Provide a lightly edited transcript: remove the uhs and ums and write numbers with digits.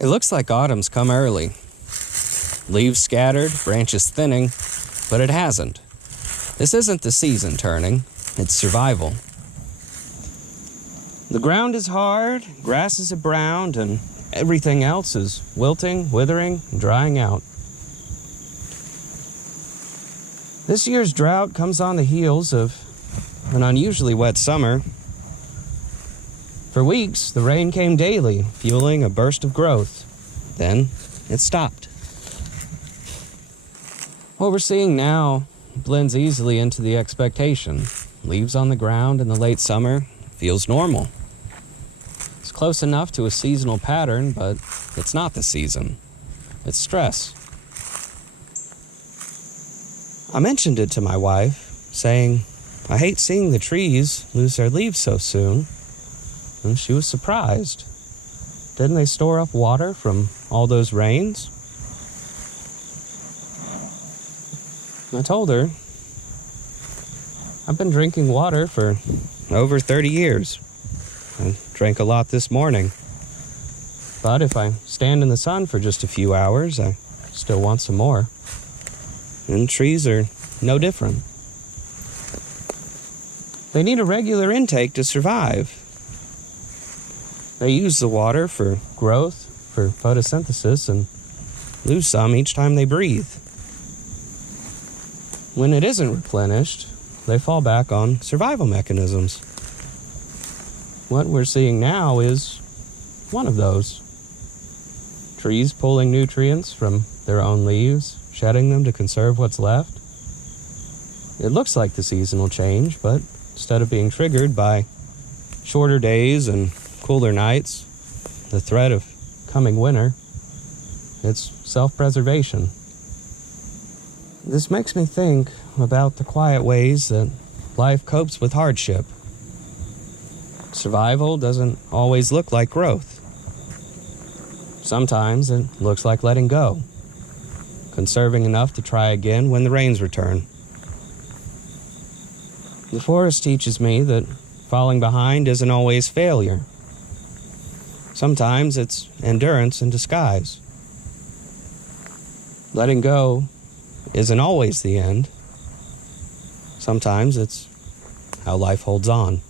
It looks like autumn's come early. Leaves scattered, branches thinning, but it hasn't. This isn't the season turning, it's survival. The ground is hard, grasses have browned, and everything else is wilting, withering, and drying out. This year's drought comes on the heels of an unusually wet summer. For weeks, the rain came daily, fueling a burst of growth. Then, it stopped. What we're seeing now blends easily into the expectation. Leaves on the ground in the late summer feels normal. It's close enough to a seasonal pattern, but it's not the season. It's stress. I mentioned it to my wife, saying, I hate seeing the trees lose their leaves so soon. And she was surprised. Didn't they store up water from all those rains? I told her, I've been drinking water for over 30 years. I drank a lot this morning. But if I stand in the sun for just a few hours, I still want some more. And trees are no different. They need a regular intake to survive. They use the water for growth, for photosynthesis, and lose some each time they breathe. When it isn't replenished, they fall back on survival mechanisms. What we're seeing now is one of those. Trees pulling nutrients from their own leaves, shedding them to conserve what's left. It looks like the seasonal change, but instead of being triggered by shorter days and cooler nights, the threat of coming winter, it's self-preservation. This makes me think about the quiet ways that life copes with hardship. Survival doesn't always look like growth. Sometimes it looks like letting go, conserving enough to try again when the rains return. The forest teaches me that falling behind isn't always failure. Sometimes it's endurance in disguise. Letting go isn't always the end. Sometimes it's how life holds on.